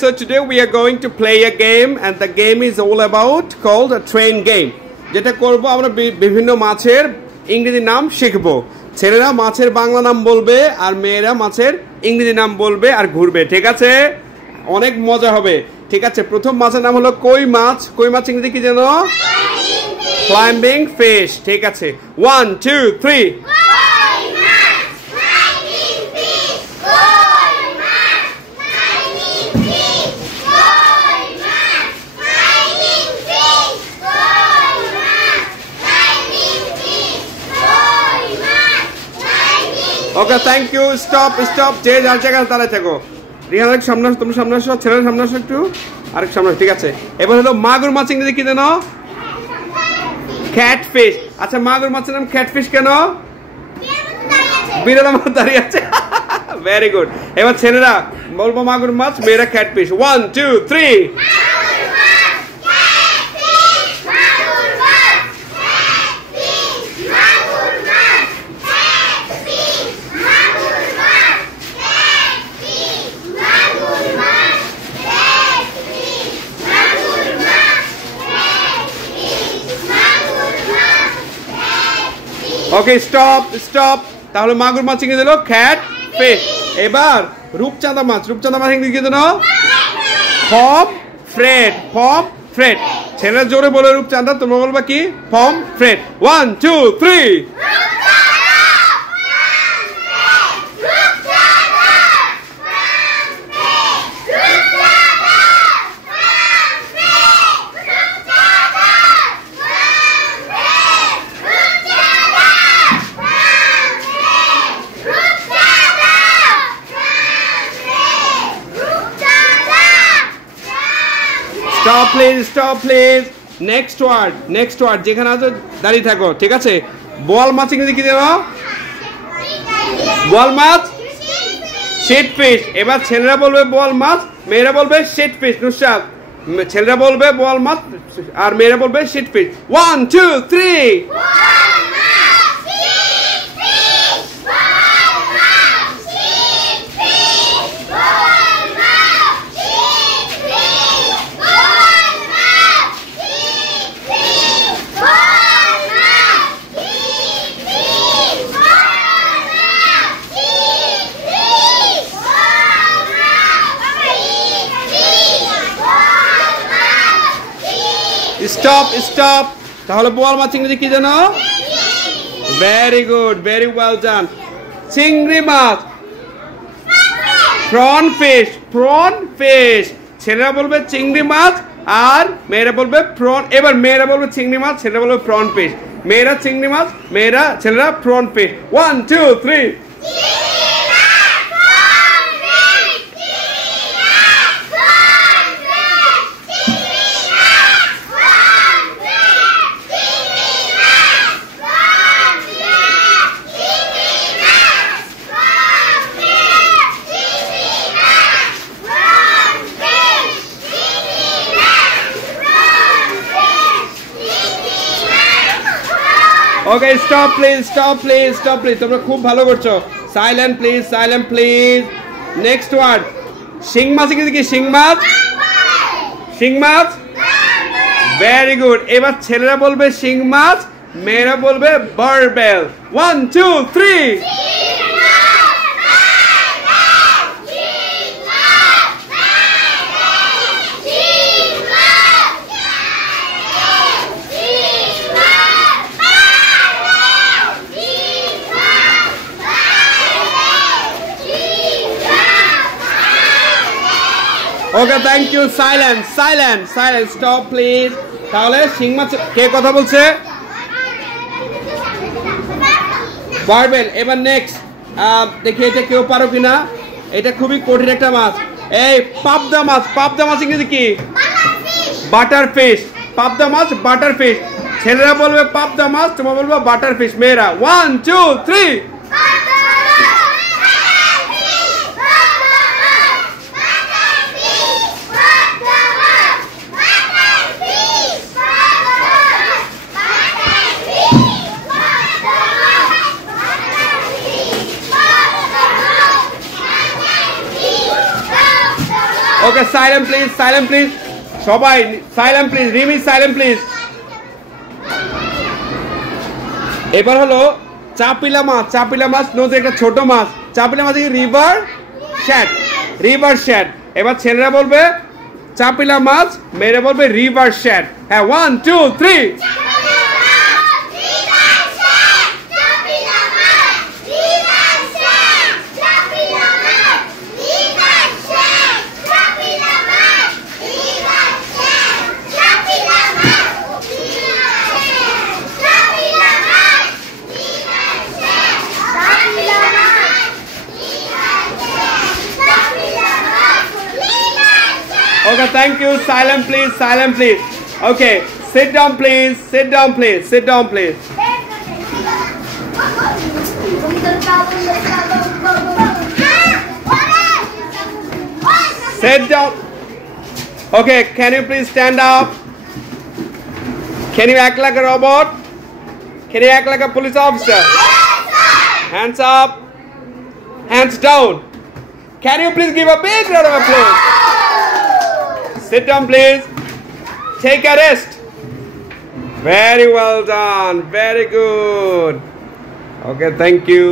So today we are going to play a game and the game is all about called a train game. যেটা করব আমরা বিভিন্ন মাছের ইংরেজি নাম শিখব। ছেলেরা মাছের বাংলা নাম বলবে আর মেয়েরা মাছের ইংরেজি নাম বলবে আর ঘুরবে, ঠিক আছে? অনেক মজা হবে, ঠিক আছে? প্রথম মাছের নাম হলো কই মাছ। কই মাছ ইংরেজি কি জানো? ক্লাইম্বিং ফিশ, ঠিক আছে? 1 2 3 okay, thank you. Stop stop, যে যার জায়গায় দাঁড়ায় থাকো। রিহান এক সামনে, তুমি সামনে আসো, ছেলের সামনে আসো একটু, আরেক সামনে, ঠিক আছে? এবার হলো মাগুর মাছ ইংরেজি কি জানো? ক্যাটফিশ। আচ্ছা, মাগুর মাছের নাম ক্যাটফিশ কেন? বিড়াল আমার দাঁড়িয়ে আছে। Very good. এবার ছেলেরা বলবো মাগুর মাছ, মেয়েরা ক্যাটফিশ। 1 2 3 ওকে, স্টপ স্টপ। তাহলে মাগুর মাছ ইংরেজি হলো ক্যাট ফিশ। এবার রূপচাঁদা মাছ। রূপচাঁদা মাছ ইংরেজি কি জানো? পমফ্রেট। পমফ্রেট। ছেলেরা জোরে বলে রূপচাঁদা, তোমরা বলবা কি? পমফ্রেট। 1 2 3 Stop please, stop please. Next word, next word. যেখানে আছে দাঁড়িয়ে থাকো, ঠিক আছে? বোয়াল মাছ ইংরেজি কি দেবো? বোয়াল মাছ শিট ফিশ। এবার ছেলেরা বলবে বোয়াল মাছ, মেয়েরা বলবে শিট ফিশ। নুসরাত, ছেলেরা বলবে বোয়াল মাছ আর মেয়েরা বলবে শিট ফিশ। 1 2 3 stop stop. তাহলে বোয়াল মাছ ইংরেজি কি জানো? Very good, very well done. চিংড়ি মাছ প্রন ফিশ। Prawn fish. ছেলেরা বলবে চিংড়ি মাছ আর মেয়েরা বলবে প্রন। এবার মেয়েরা বলবে চিংড়ি মাছ, ছেলেরা বলবে প্রন ফিশ। মেয়েরা চিংড়ি মাছ, মেয়েরা ছেলেরা prawn fish. 1 2 3 okay, stop please, stop please, stop please. তোমরা খুব ভালো করছো। Silent please, silent please. Next word, শিং মাছ ইংরেজি কি? শিং মাছ। শিং মাছ, ভেরি গুড। এবার ছেলেরা বলবে শিং মাছ, মেয়েরা বলবে barbel. 1 2 3 okay, thank you. Silent silent silent, stop please. তাহলে শিং মাছ কে কথা বলছে? বারবেল। এবার নেক্সট দেখি এটা কেউ পারো কিনা। এটা খুবই কঠিন একটা মাছ। এই পাবদা মাছ। পাবদা মাছ ইংরেজি কি? Butter fish. পাবদা মাছ বাটার ফিশ। ছেলেরা বলবে পাবদা মাছ, তোমরা বলবে বাটার ফিশ। মেয়েরা 1 2 3 ওকে, Okay, silent please. সবাই silent please. Rimi, silent please. এবার হলো চাপিলা মাছ নদী একটা ছোট মাছ। চাপিলা মাছ কি রিভার শ্যাট। এবার ছেলেরা বলবে চাপিলা মাছ, মেয়েরা বলবে রিভার শ্যাট। হ্যাঁ 1 2 3। Okay, thank you. Silent please. Okay, sit down please. Sit down please. Sit down. Okay, can you please stand up? Can you act like a robot? Can you act like a police officer? Hands up. Hands down. Can you please give a big round of applause? Sit down please. Take a rest. Very well done. Very good. Okay, thank you.